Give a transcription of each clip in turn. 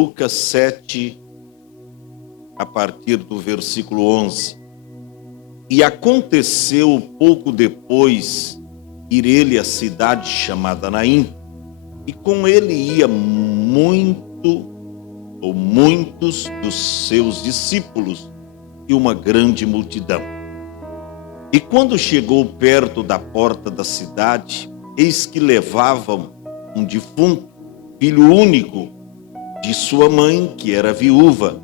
Lucas 7, a partir do versículo 11. E aconteceu pouco depois ir ele à cidade chamada Naim, e com ele ia muitos dos seus discípulos e uma grande multidão. E quando chegou perto da porta da cidade, eis que levavam um defunto, filho único de sua mãe, que era viúva,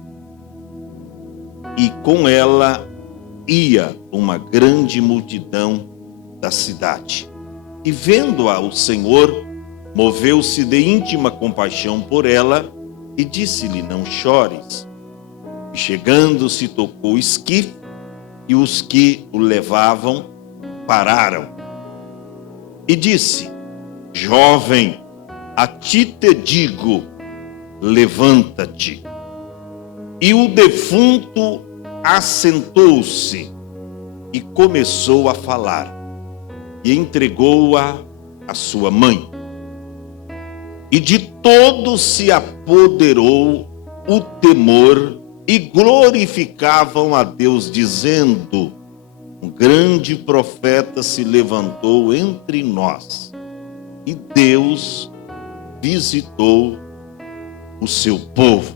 e com ela ia uma grande multidão da cidade. E vendo-a, o Senhor moveu-se de íntima compaixão por ela e disse-lhe: não chores. E chegando-se, tocou o esquife, e os que o levavam pararam. E disse: jovem, a ti te digo, levanta-te. E o defunto assentou-se e começou a falar, e entregou-a à sua mãe. E de todos se apoderou o temor, e glorificavam a Deus, dizendo: um grande profeta se levantou entre nós, e Deus visitou o seu povo.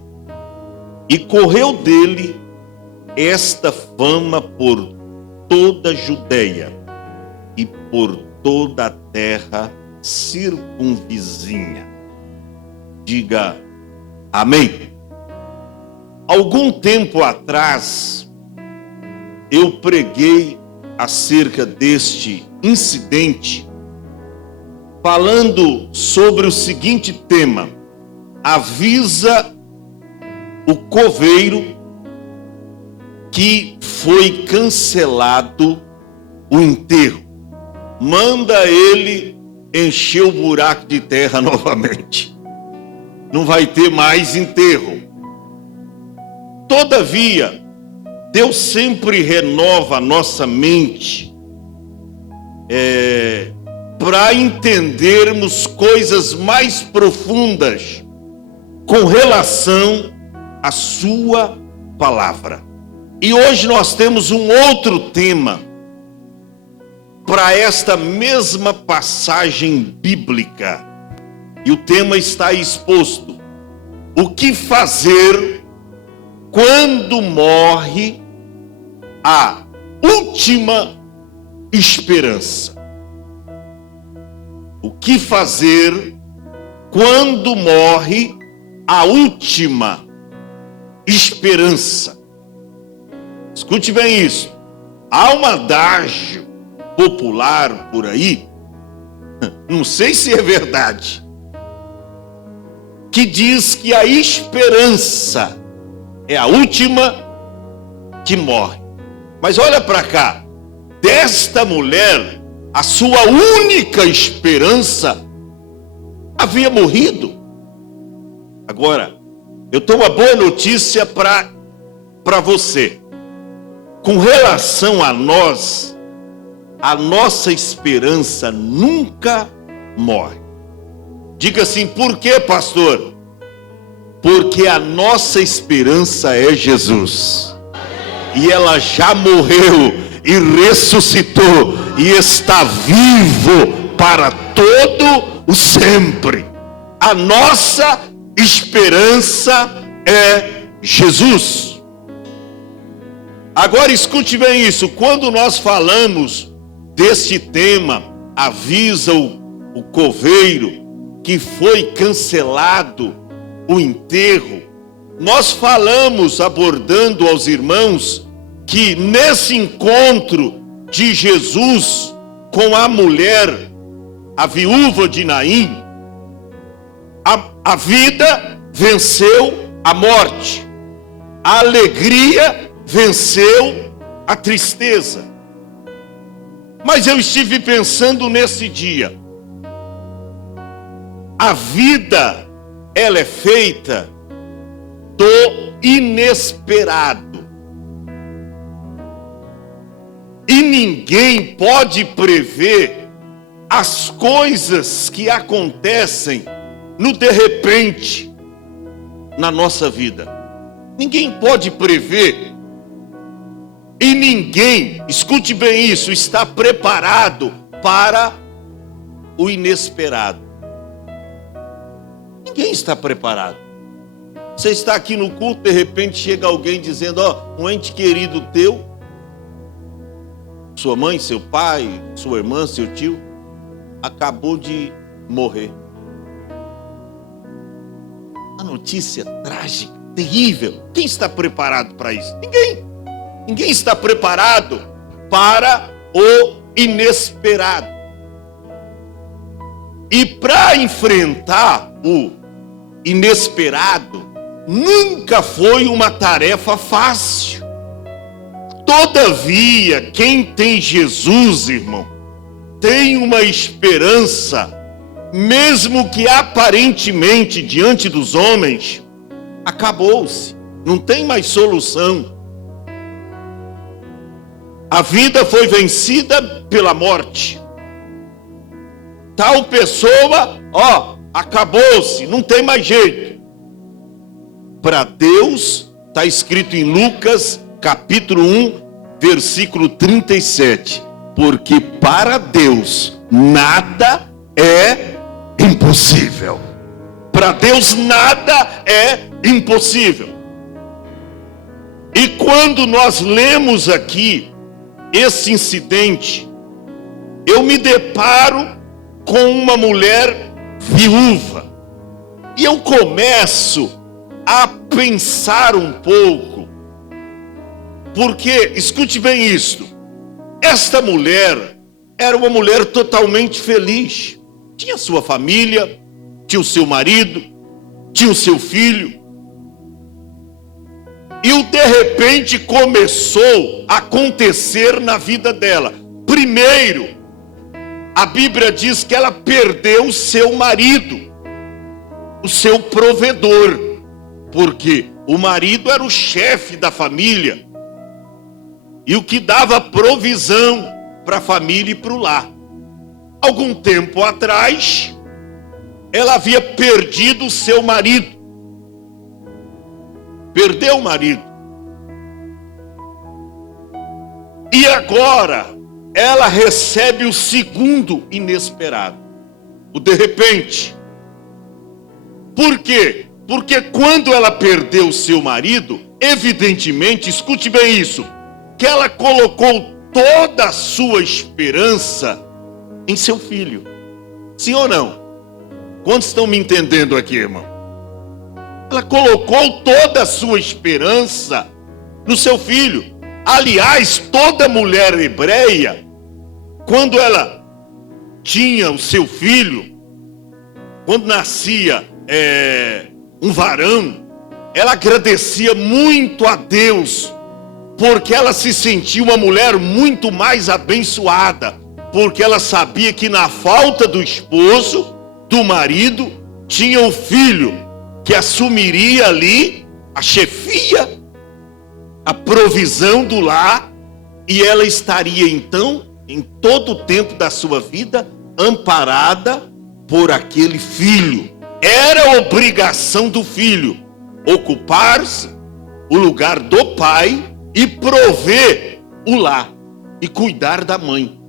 E correu dele esta fama por toda a Judeia e por toda a terra circunvizinha. Diga amém. Algum tempo atrás, eu preguei acerca deste incidente, falando sobre o seguinte tema: avisa o coveiro que foi cancelado o enterro. Manda ele encher o buraco de terra novamente. Não vai ter mais enterro. Todavia, Deus sempre renova a nossa mente para entendermos coisas mais profundas com relação à sua palavra. E hoje nós temos um outro tema para esta mesma passagem bíblica. E o tema está exposto: o que fazer quando morre a última esperança? O que fazer quando morre a última esperança? Escute bem isso. Há um adágio popular por aí, não sei se é verdade, que diz que a esperança é a última que morre. Mas olha para cá, desta mulher, a sua única esperança havia morrido. Agora, eu tenho uma boa notícia para você. Com relação a nós, a nossa esperança nunca morre. Diga assim: por quê, pastor? Porque a nossa esperança é Jesus. E ela já morreu e ressuscitou e está vivo para todo o sempre. A nossa esperança é Jesus. Agora escute bem isso. Quando nós falamos deste tema, avisa o coveiro que foi cancelado o enterro, nós falamos, abordando aos irmãos, que nesse encontro de Jesus com a mulher, a viúva de Naim, a vida venceu a morte, a alegria venceu a tristeza. Mas eu estive pensando nesse dia, a vida, ela é feita do inesperado. E ninguém pode prever as coisas que acontecem no de repente. na nossa vida. Ninguém pode prever. E ninguém, escute bem isso, está preparado para o inesperado. Ninguém está preparado. Você está aqui no culto, de repente chega alguém dizendo, um ente querido teu, sua mãe, seu pai, sua irmã, seu tio, acabou de morrer. Uma notícia trágica, terrível. Quem está preparado para isso? Ninguém. Ninguém está preparado para o inesperado. E para enfrentar o inesperado, nunca foi uma tarefa fácil. Todavia, quem tem Jesus, irmão, tem uma esperança, mesmo que aparentemente diante dos homens, acabou-se, não tem mais solução. A vida foi vencida pela morte. Tal pessoa, acabou-se, não tem mais jeito. Para Deus, está escrito em Lucas, capítulo 1, versículo 37. Porque para Deus nada é impossível. Para Deus nada é impossível. E quando nós lemos aqui esse incidente, eu me deparo com uma mulher viúva. E eu começo a pensar um pouco. Porque, escute bem isto, esta mulher era uma mulher totalmente feliz. Tinha sua família, tinha o seu marido, tinha o seu filho. E de repente começou a acontecer na vida dela. Primeiro, a Bíblia diz que ela perdeu o seu marido, o seu provedor. Porque o marido era o chefe da família e o que dava provisão para a família e para o lar. Algum tempo atrás, ela havia perdido o seu marido. Perdeu o marido. E agora, ela recebe o segundo inesperado. O de repente. Por quê? Porque quando ela perdeu o seu marido, evidentemente, escute bem isso, que ela colocou toda a sua esperança em seu filho. Sim ou não? Quantos estão me entendendo aqui, irmão? Ela colocou toda a sua esperança no seu filho. Aliás, toda mulher hebreia, quando ela tinha o seu filho, quando nascia um varão, ela agradecia muito a Deus, porque ela se sentia uma mulher muito mais abençoada, porque ela sabia que na falta do esposo, do marido, tinha o filho, que assumiria ali a chefia, a provisão do lar, e ela estaria então, em todo o tempo da sua vida, amparada por aquele filho. Era a obrigação do filho ocupar-se o lugar do pai e prover o lar e cuidar da mãe.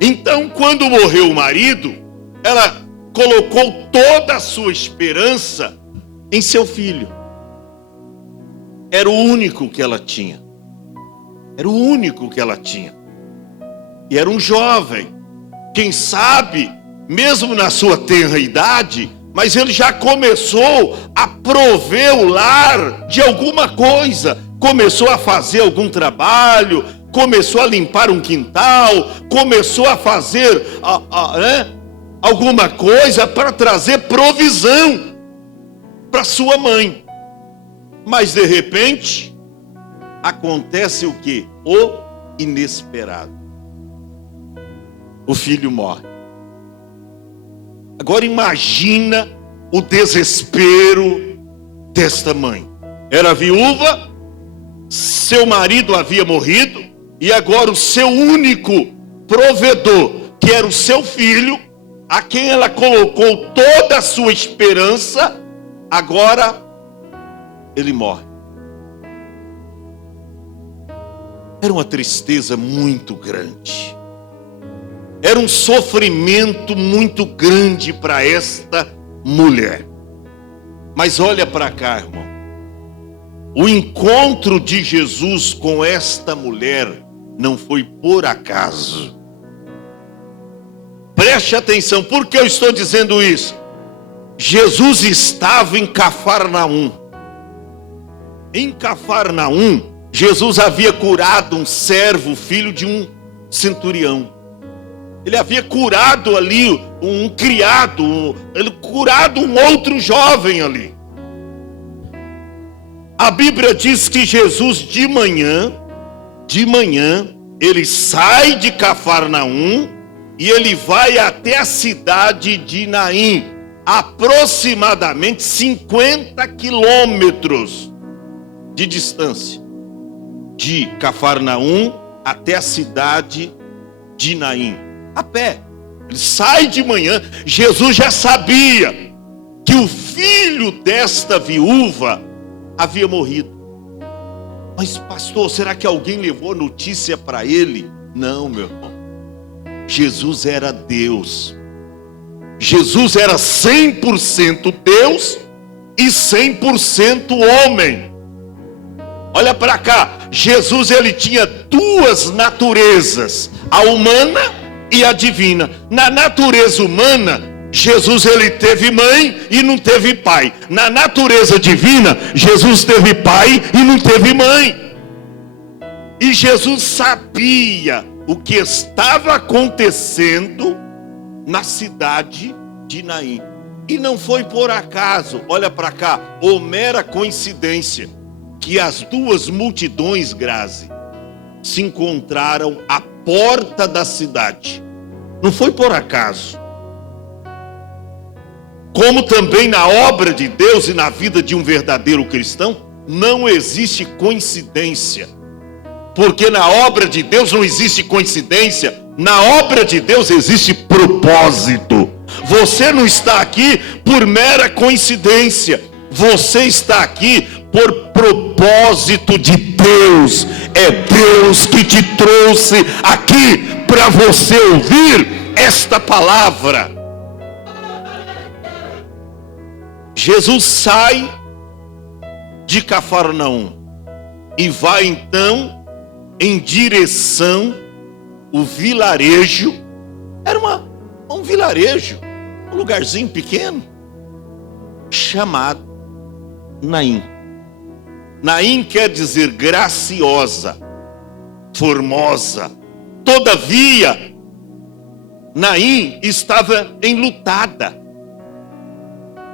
Então, quando morreu o marido, ela colocou toda a sua esperança em seu filho. Era o único que ela tinha. Era o único que ela tinha. E era um jovem. Quem sabe, mesmo na sua tenra idade, mas ele já começou a prover o lar de alguma coisa. Começou a fazer algum trabalho, começou a limpar um quintal, começou a fazer alguma coisa para trazer provisão para sua mãe. Mas de repente acontece o que? O inesperado. O filho morre. Agora imagina o desespero desta mãe. Era viúva, seu marido havia morrido, e agora o seu único provedor, que era o seu filho, a quem ela colocou toda a sua esperança, agora ele morre. Era uma tristeza muito grande. Era um sofrimento muito grande para esta mulher. Mas olha para cá, irmão. O encontro de Jesus com esta mulher não foi por acaso. Preste atenção, por que eu estou dizendo isso? Jesus estava em Cafarnaum. Em Cafarnaum, Jesus havia curado um servo, filho de um centurião. Ele havia curado ali um criado, ele curado um outro jovem ali. A Bíblia diz que Jesus de manhã, ele sai de Cafarnaum e ele vai até a cidade de Naim, aproximadamente 50 quilômetros de distância, de Cafarnaum até a cidade de Naim, a pé. Ele sai de manhã. Jesus já sabia que o filho desta viúva havia morrido. Mas pastor, será que alguém levou notícia para ele? Não, meu irmão. Jesus era Deus. Jesus era 100% Deus e 100% homem. Olha para cá. Jesus, ele tinha duas naturezas, a humana e a divina. Na natureza humana, Jesus, ele teve mãe e não teve pai. Na natureza divina, Jesus teve pai e não teve mãe. E Jesus sabia o que estava acontecendo na cidade de Naim. E não foi por acaso, olha para cá, ou mera coincidência, que as duas multidões, Grazi, se encontraram à porta da cidade. Não foi por acaso. Como também na obra de Deus e na vida de um verdadeiro cristão, não existe coincidência. Porque na obra de Deus não existe coincidência, na obra de Deus existe propósito. Você não está aqui por mera coincidência, você está aqui por propósito de Deus. É Deus que te trouxe aqui para você ouvir esta palavra. Jesus sai de Cafarnaum e vai então em direção ao vilarejo. Era um vilarejo, um lugarzinho pequeno, chamado Naim. Naim quer dizer graciosa, formosa. Todavia, Naim estava enlutada.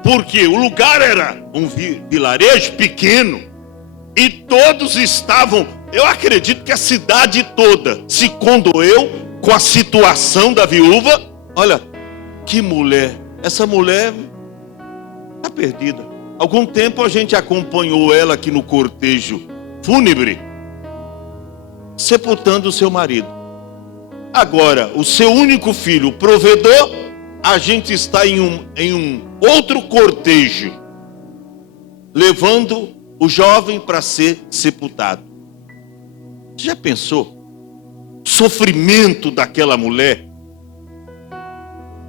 Porque o lugar era um vilarejo pequeno e todos estavam, eu acredito que a cidade toda se condoeu com a situação da viúva. Olha, que mulher, essa mulher está perdida. Algum tempo a gente acompanhou ela aqui no cortejo fúnebre, sepultando o seu marido. Agora, o seu único filho, o provedor, a gente está em um outro cortejo, levando o jovem para ser sepultado. Você já pensou? O sofrimento daquela mulher.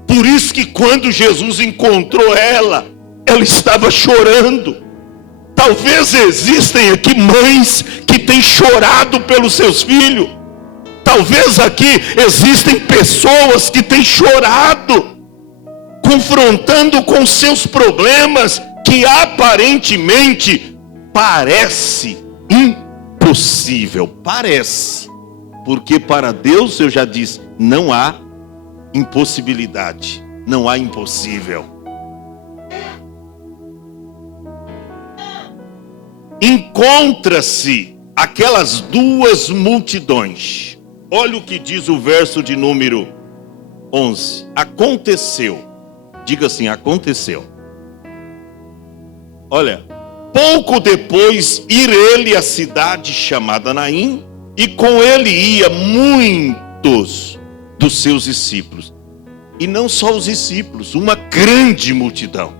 Por isso que quando Jesus encontrou ela, ela estava chorando. Talvez existem aqui mães que têm chorado pelos seus filhos. Talvez aqui existem pessoas que têm chorado, confrontando com seus problemas que aparentemente parece impossível. Parece, porque para Deus, eu já disse, não há impossibilidade, não há impossível. Encontra-se aquelas duas multidões. Olha o que diz o verso de número 11. Aconteceu. Diga assim, aconteceu. Olha, pouco depois ir ele à cidade chamada Naim, e com ele ia muitos dos seus discípulos. E não só os discípulos, uma grande multidão.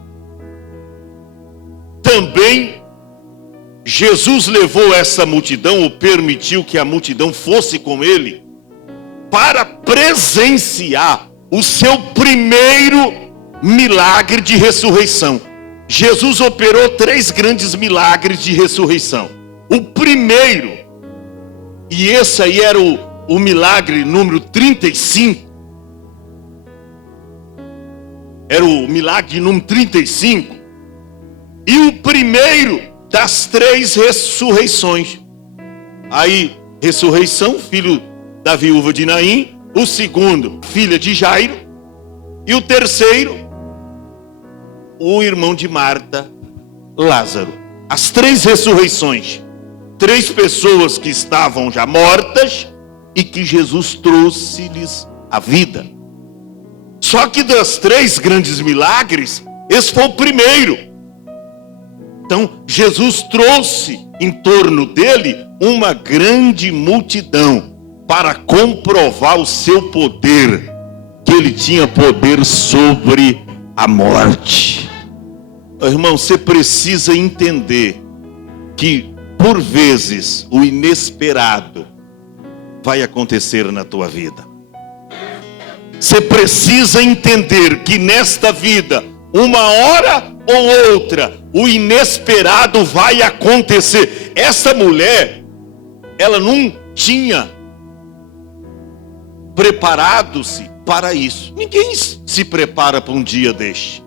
Também Jesus levou essa multidão, ou permitiu que a multidão fosse com ele, para presenciar o seu primeiro milagre de ressurreição. Jesus operou 3 grandes milagres de ressurreição. O primeiro, e esse aí era o milagre número 35, era o milagre número 35, e o primeiro das 3 ressurreições. Aí, ressurreição, filho da viúva de Naim. O segundo, filha de Jairo. E o terceiro, o irmão de Marta, Lázaro. As 3 ressurreições. 3 pessoas que estavam já mortas e que Jesus trouxe-lhes a vida. Só que das 3 grandes milagres, esse foi o primeiro. Então, Jesus trouxe em torno dele uma grande multidão para comprovar o seu poder, que ele tinha poder sobre a morte. Irmão, você precisa entender que, por vezes, o inesperado vai acontecer na tua vida. Você precisa entender que nesta vida, uma hora ou outra, o inesperado vai acontecer. Essa mulher, ela não tinha preparado-se para isso. Ninguém se prepara para um dia deste.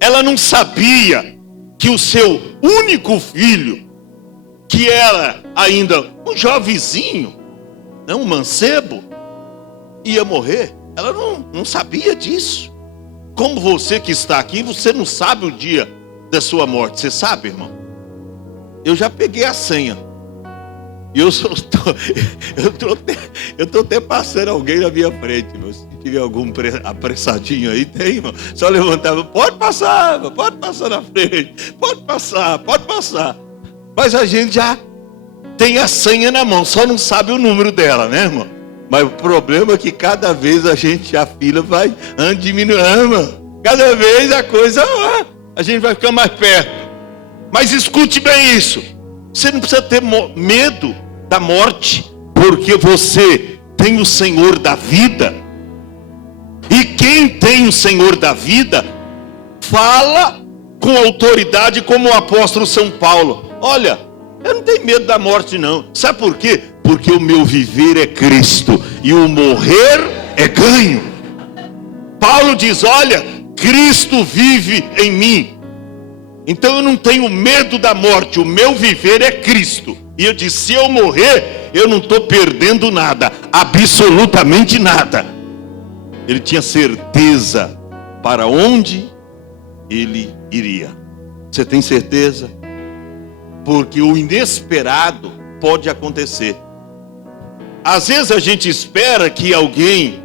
Ela não sabia que o seu único filho, que era ainda um jovenzinho, um mancebo, ia morrer. Ela não sabia disso. Como você que está aqui, você não sabe o dia da sua morte. Você sabe, irmão? Eu já peguei a senha. E eu estou até passando alguém na minha frente. Se tiver algum apressadinho aí, tem, irmão. Só levantar, pode passar na frente. Pode passar. Mas a gente já tem a senha na mão, só não sabe o número dela, né, irmão? Mas o problema é que cada vez a fila vai diminuindo. Cada vez a coisa, a gente vai ficar mais perto. Mas escute bem isso. Você não precisa ter medo da morte, porque você tem o Senhor da vida. E quem tem o Senhor da vida, fala com autoridade como o apóstolo São Paulo. Olha, eu não tenho medo da morte não. Sabe por quê? Porque o meu viver é Cristo e o morrer é ganho. Paulo diz, olha, Cristo vive em mim. Então eu não tenho medo da morte, o meu viver é Cristo. E eu disse, se eu morrer, eu não estou perdendo nada, absolutamente nada. Ele tinha certeza para onde ele iria. Você tem certeza? Porque o inesperado pode acontecer. Às vezes a gente espera que alguém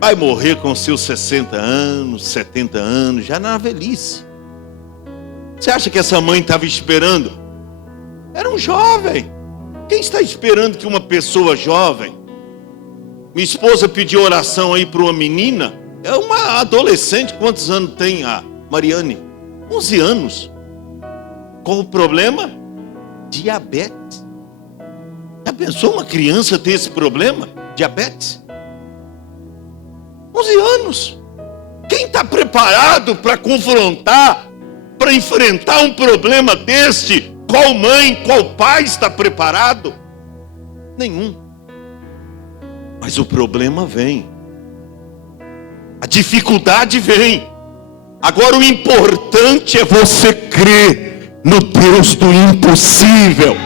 vai morrer com seus 60 anos, 70 anos, já na velhice. Você acha que essa mãe estava esperando? Era um jovem. Quem está esperando que uma pessoa jovem? Minha esposa pediu oração aí para uma menina. É uma adolescente. Quantos anos tem a Mariane? 11 anos. Qual o problema? Diabetes. Já pensou uma criança ter esse problema? Diabetes? 11 anos. Quem está preparado para confrontar, para enfrentar um problema deste? Qual mãe, qual pai está preparado? Nenhum. Mas o problema vem. A dificuldade vem. Agora o importante é você crer no Deus do impossível.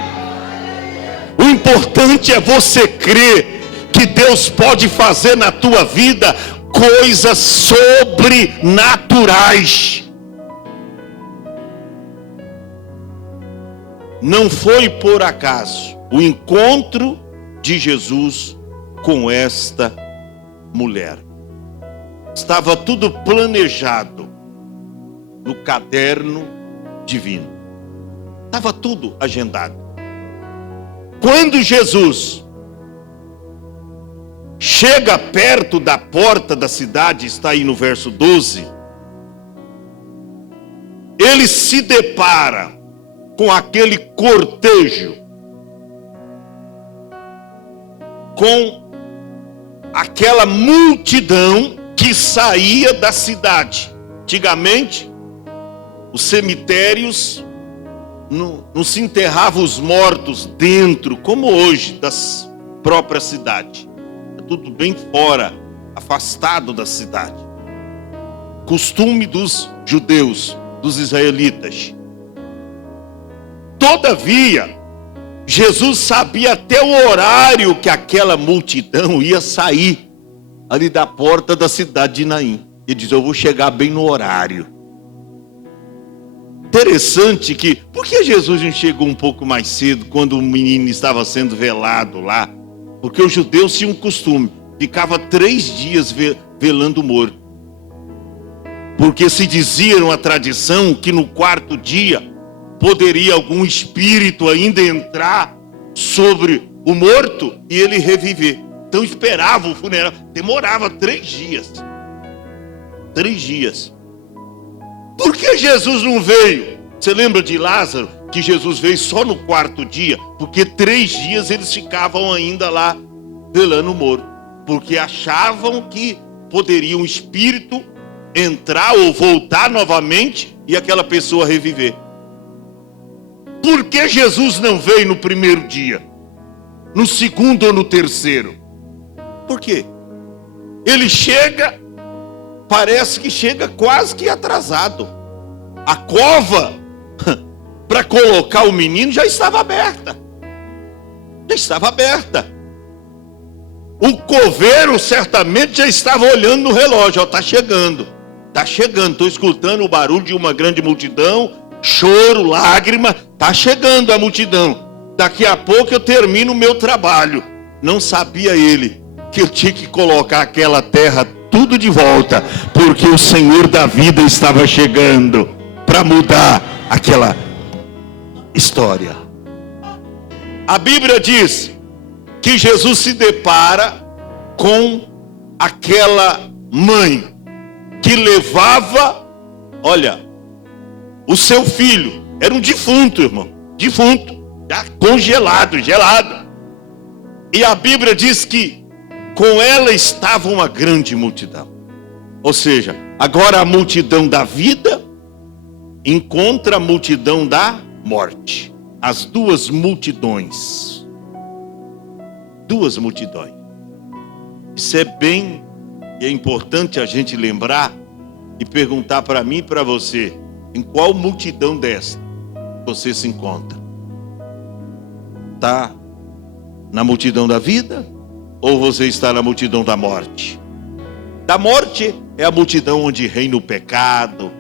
O importante é você crer que Deus pode fazer na tua vida coisas sobrenaturais. Não foi por acaso o encontro de Jesus com esta mulher. Estava tudo planejado no caderno divino. Estava tudo agendado. Quando Jesus chega perto da porta da cidade, está aí no verso 12, ele se depara com aquele cortejo, com aquela multidão que saía da cidade. Antigamente, os cemitérios não se enterravam os mortos dentro, como hoje, das próprias cidades. É tudo bem fora, afastado da cidade. Costume dos judeus, dos israelitas. Todavia, Jesus sabia até o horário que aquela multidão ia sair ali da porta da cidade de Naim. Ele diz: eu vou chegar bem no horário. Interessante que, por que Jesus não chegou um pouco mais cedo, quando o menino estava sendo velado lá? Porque os judeus tinham um costume, ficava 3 dias velando o morto. Porque se dizia uma tradição que no 4º dia poderia algum espírito ainda entrar sobre o morto e ele reviver. Então esperava o funeral, demorava 3 dias. 3 dias. Por que Jesus não veio? Você lembra de Lázaro? Que Jesus veio só no 4º dia? Porque 3 dias eles ficavam ainda lá velando o morto. Porque achavam que poderia um espírito entrar ou voltar novamente e aquela pessoa reviver. Por que Jesus não veio no 1º dia? No 2º ou no 3º? Por quê? Ele chega, parece que chega quase que atrasado. A cova para colocar o menino já estava aberta. Já estava aberta. O coveiro certamente já estava olhando no relógio. Está chegando. Está chegando. Estou escutando o barulho de uma grande multidão. Choro, lágrima. Está chegando a multidão. Daqui a pouco eu termino o meu trabalho. Não sabia ele que eu tinha que colocar aquela terra tudo de volta, porque o Senhor da vida estava chegando para mudar aquela história. A Bíblia diz que Jesus se depara com aquela mãe que levava, olha, o seu filho. Era um defunto, irmão, defunto, já congelado, gelado. E a Bíblia diz que com ela estava uma grande multidão. Ou seja, agora a multidão da vida encontra a multidão da morte. As duas multidões. Duas multidões. Isso é bem importante a gente lembrar e perguntar para mim e para você: em qual multidão desta você se encontra? Está na multidão da vida? Ou você está na multidão da morte? Da morte é a multidão onde reina o pecado,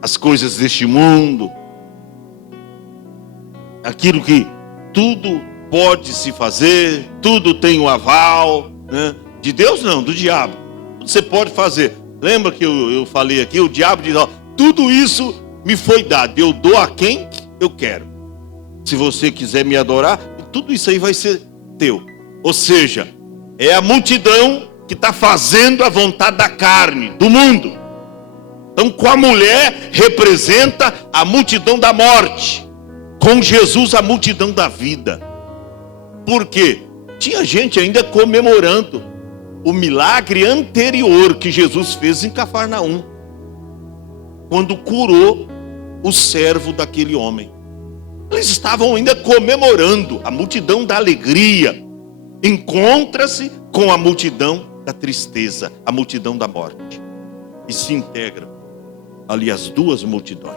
as coisas deste mundo, aquilo que tudo pode se fazer, tudo tem um aval, né? De Deus não, do diabo. Tudo você pode fazer. Lembra que eu falei aqui, o diabo diz: ó, tudo isso me foi dado, eu dou a quem eu quero. Se você quiser me adorar, tudo isso aí vai ser teu. Ou seja, é a multidão que está fazendo a vontade da carne, do mundo. Então, com a mulher representa a multidão da morte, com Jesus a multidão da vida. Por quê? Tinha gente ainda comemorando o milagre anterior que Jesus fez em Cafarnaum, quando curou o servo daquele homem. Eles estavam ainda comemorando. A multidão da alegria encontra-se com a multidão da tristeza, a multidão da morte, e se integram ali as duas multidões.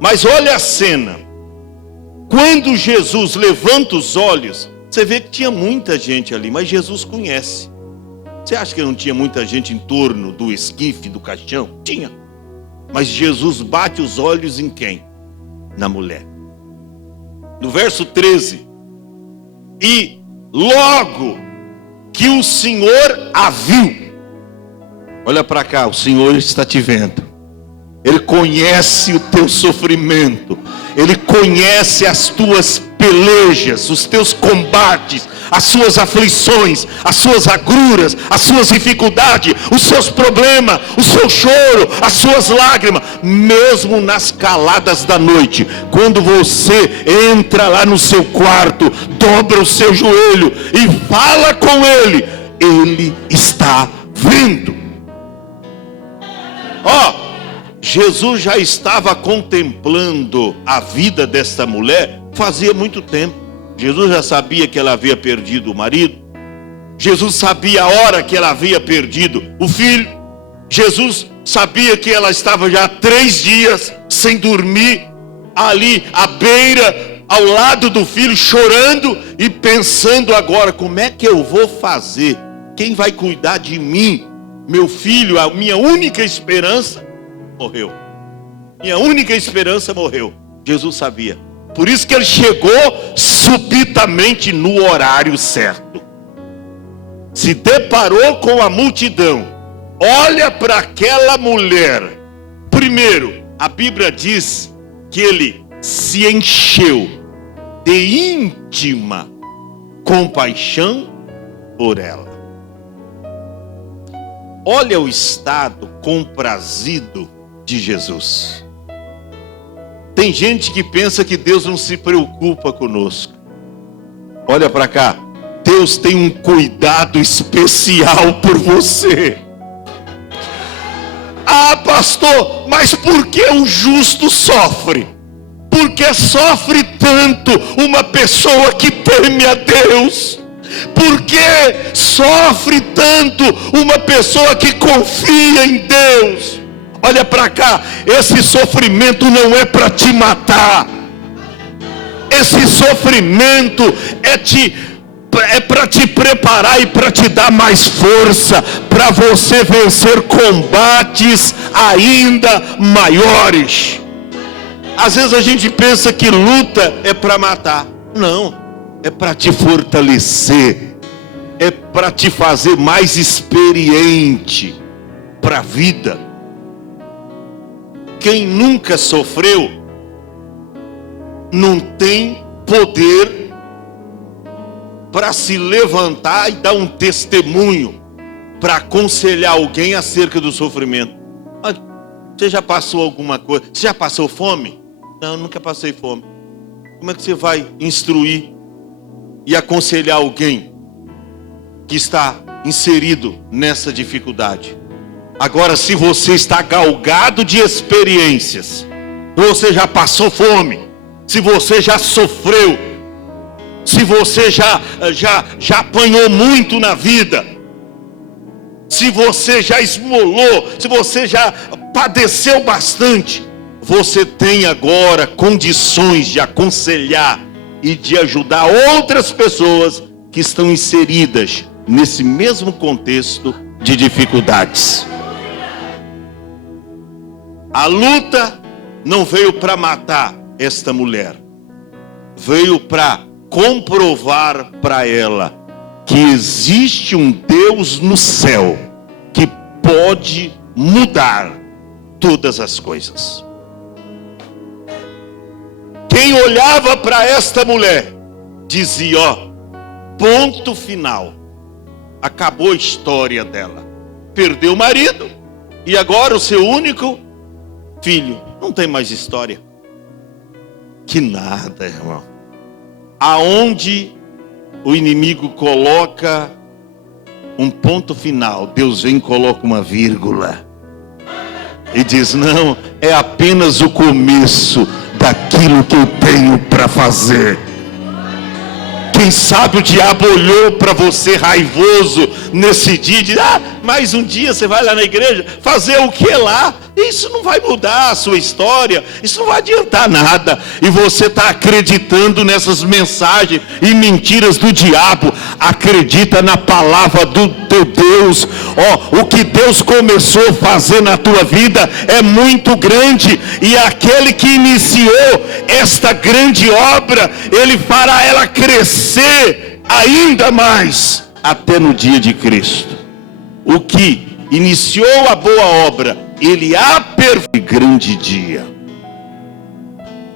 Mas olha a cena. Quando Jesus levanta os olhos, você vê que tinha muita gente ali, mas Jesus conhece. Você acha que não tinha muita gente em torno do esquife, do caixão? Tinha. Mas Jesus bate os olhos em quem? Na mulher. No verso 13. E logo que o Senhor a viu. Olha para cá, o Senhor está te vendo. Ele conhece o teu sofrimento. Ele conhece as tuas pelejas, os teus combates, as suas aflições, as suas agruras, as suas dificuldades, os seus problemas, o seu choro, as suas lágrimas, mesmo nas caladas da noite, quando você entra lá no seu quarto, dobra o seu joelho e fala com Ele, Ele está vendo. Jesus já estava contemplando a vida desta mulher fazia muito tempo. Jesus já sabia que ela havia perdido o marido. Jesus sabia a hora que ela havia perdido o filho. Jesus sabia que ela estava já há 3 dias sem dormir, ali à beira, ao lado do filho, chorando e pensando agora, como é que eu vou fazer? Quem vai cuidar de mim? Meu filho, a minha única esperança, morreu. Minha única esperança morreu. Jesus sabia. Por isso que ele chegou subitamente no horário certo. Se deparou com a multidão. Olha para aquela mulher. Primeiro, a Bíblia diz que ele se encheu de íntima compaixão por ela. Olha o estado comprazido de Jesus. Tem gente que pensa que Deus não se preocupa conosco. Olha para cá. Deus tem um cuidado especial por você. Ah, pastor, mas por que o justo sofre? Por que sofre tanto uma pessoa que teme a Deus? Por que sofre tanto uma pessoa que confia em Deus? Olha para cá, esse sofrimento não é para te matar. Esse sofrimento é para te preparar e para te dar mais força, para você vencer combates ainda maiores. Às vezes a gente pensa que luta é para matar. Não, é para te fortalecer, é para te fazer mais experiente para a vida. Quem nunca sofreu não tem poder para se levantar e dar um testemunho, para aconselhar alguém acerca do sofrimento. Você já passou alguma coisa? Você já passou fome? Não, nunca passei fome. Como é que você vai instruir e aconselhar alguém que está inserido nessa dificuldade? Agora, se você está galgado de experiências, você já passou fome, se você já sofreu, se você já apanhou muito na vida, se você já esmolou, se você já padeceu bastante, você tem agora condições de aconselhar e de ajudar outras pessoas que estão inseridas nesse mesmo contexto de dificuldades. A luta não veio para matar esta mulher, veio para comprovar para ela que existe um Deus no céu que pode mudar todas as coisas. Quem olhava para esta mulher dizia: ponto final, acabou a história dela, perdeu o marido e agora o seu único filho, não tem mais história. Que nada, irmão. Aonde o inimigo coloca um ponto final, Deus vem e coloca uma vírgula e diz: não, é apenas o começo daquilo que eu tenho para fazer. Quem sabe o diabo olhou para você raivoso nesse dia e diz: mais um dia você vai lá na igreja fazer o que lá? Isso não vai mudar a sua história, isso não vai adiantar nada. E você está acreditando nessas mensagens e mentiras do diabo. Acredita na palavra do teu Deus. O que Deus começou a fazer na tua vida é muito grande, e aquele que iniciou esta grande obra, Ele fará ela crescer ainda mais até no dia de Cristo. O que iniciou a boa obra, Ele aperfeiçoa grande dia.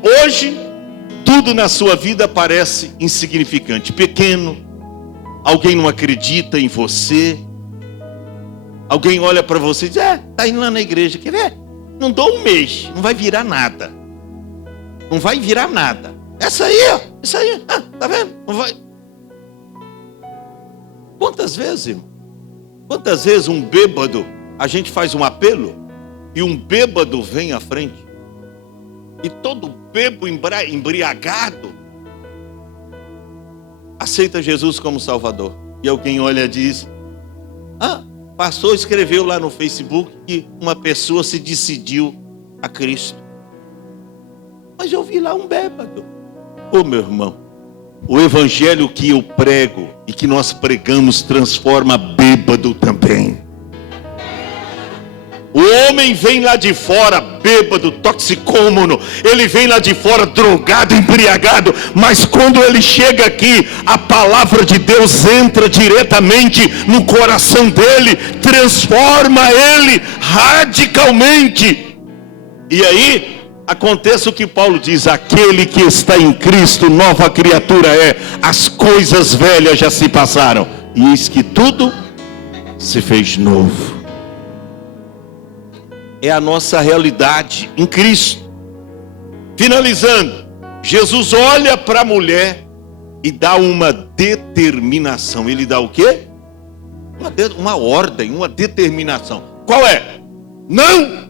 Hoje, tudo na sua vida parece insignificante, pequeno. Alguém não acredita em você. Alguém olha para você e diz: tá indo lá na igreja, quer ver? Não dou um mês, não vai virar nada. Não vai virar nada. Essa aí, ó, isso aí, tá vendo? Não vai. Quantas vezes, irmão? Quantas vezes um bêbado, a gente faz um apelo e um bêbado vem à frente? E todo bêbado embriagado aceita Jesus como Salvador. E alguém olha e diz: pastor escreveu lá no Facebook que uma pessoa se decidiu a Cristo. Mas eu vi lá um bêbado. Meu irmão, o evangelho que eu prego e que nós pregamos transforma bêbado também. O homem vem lá de fora bêbado, toxicômano, ele vem lá de fora drogado, embriagado, mas quando ele chega aqui, a palavra de Deus entra diretamente no coração dele, transforma ele radicalmente. E aí acontece o que Paulo diz: aquele que está em Cristo, nova criatura é, as coisas velhas já se passaram, e eis que tudo se fez novo. É a nossa realidade em Cristo. Finalizando, Jesus olha para a mulher e dá uma determinação. Ele dá o quê? Uma ordem, uma determinação. Qual é? Não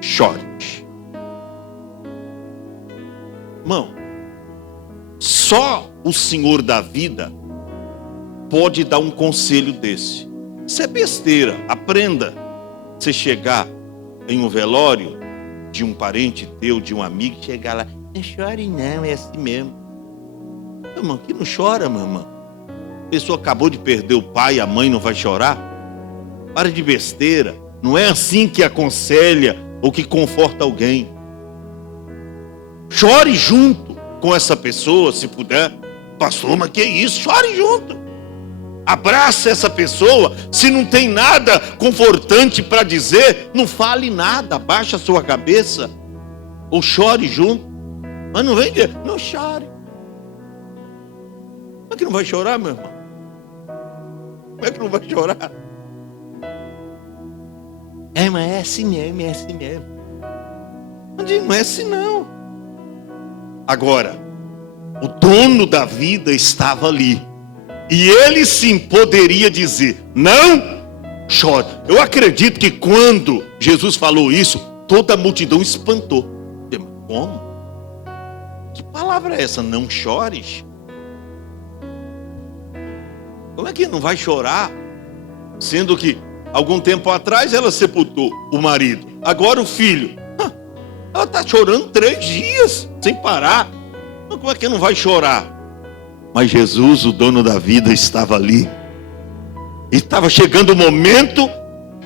chore. Irmão, só o Senhor da vida pode dar um conselho desse. Isso é besteira, aprenda. Você chegar em um velório de um parente teu, de um amigo, chegar lá: não chore não, é assim mesmo. Meu irmão, que não chora, meu irmão? A pessoa acabou de perder o pai, a mãe, não vai chorar? Para de besteira. Não é assim que aconselha ou que conforta alguém. Chore junto com essa pessoa, se puder. Pastor, mas que isso? Chore junto. Abraça essa pessoa. Se não tem nada confortante para dizer, não fale nada. Abaixa a sua cabeça. Ou chore junto. Mas não vem dizer: não chore. Como é que não vai chorar, meu irmão? Como é que não vai chorar? Mas é assim mesmo, é assim mesmo. Não é assim não. Agora, o dono da vida estava ali. E ele sim poderia dizer: não chore. Eu acredito que quando Jesus falou isso, toda a multidão espantou. Como? Que palavra é essa? Não chores? Como é que não vai chorar? Sendo que algum tempo atrás ela sepultou o marido. Agora o filho. Ela está chorando 3 dias sem parar. Como é que não vai chorar? Mas Jesus, o dono da vida, estava ali. Estava chegando o momento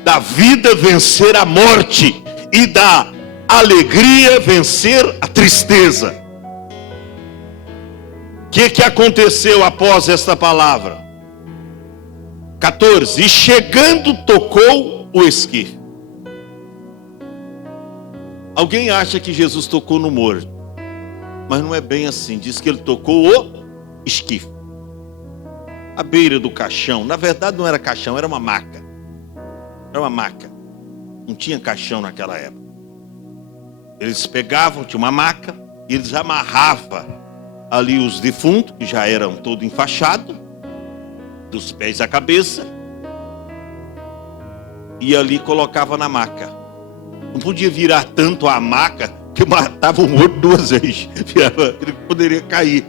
da vida vencer a morte e da alegria vencer a tristeza. O que aconteceu após esta palavra? 14. E chegando tocou o esquife. Alguém acha que Jesus tocou no morto, mas não é bem assim. Diz que ele tocou o esquife, à beira do caixão. Na verdade não era caixão, era uma maca. Era uma maca. Não tinha caixão naquela época. Eles pegavam, tinha uma maca, e eles amarravam ali os defuntos, que já eram todos enfaixados, dos pés à cabeça, e ali colocava na maca. Não podia virar tanto a maca que matava o morto 2 vezes. Ele poderia cair.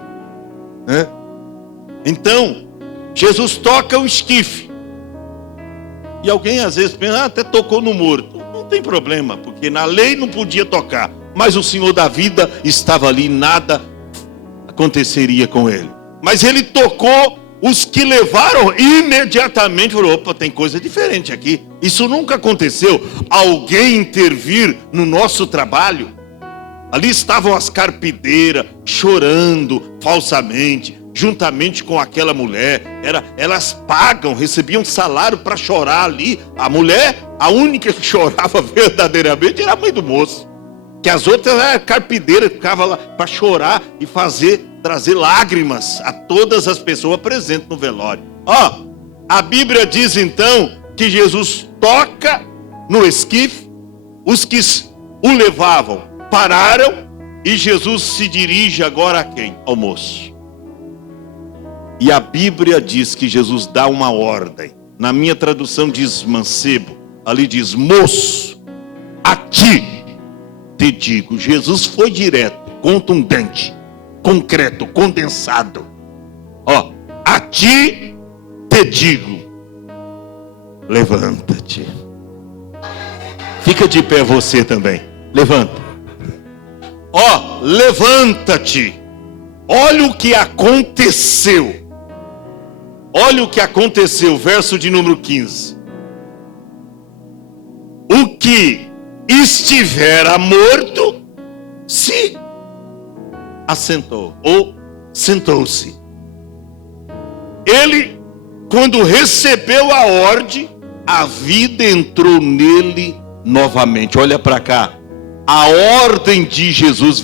Então, Jesus toca o esquife. E alguém às vezes pensa: até tocou no morto. Não tem problema, porque na lei não podia tocar. Mas o Senhor da vida estava ali, nada aconteceria com ele. Mas ele tocou. Os que levaram imediatamente falaram: opa, tem coisa diferente aqui. Isso nunca aconteceu. Alguém intervir no nosso trabalho. Ali estavam as carpideiras chorando falsamente, juntamente com aquela mulher. Elas pagam, recebiam salário para chorar ali. A mulher, a única que chorava verdadeiramente, era a mãe do moço. Que as outras eram carpideiras, ficavam lá para chorar e trazer lágrimas a todas as pessoas presentes no velório. A Bíblia diz então que Jesus toca no esquife, os que o levavam pararam e Jesus se dirige agora a quem? Ao moço. E a Bíblia diz que Jesus dá uma ordem. Na minha tradução diz mancebo, ali diz moço, a ti te digo. Jesus foi direto, contundente, concreto, condensado. A ti te digo, levanta-te. Fica de pé você também, levanta. Levanta-te. Olha o que aconteceu. Olha o que aconteceu, verso de número 15. O que estivera morto se assentou, ou sentou-se. Ele, quando recebeu a ordem, a vida entrou nele novamente. Olha para cá. A ordem de Jesus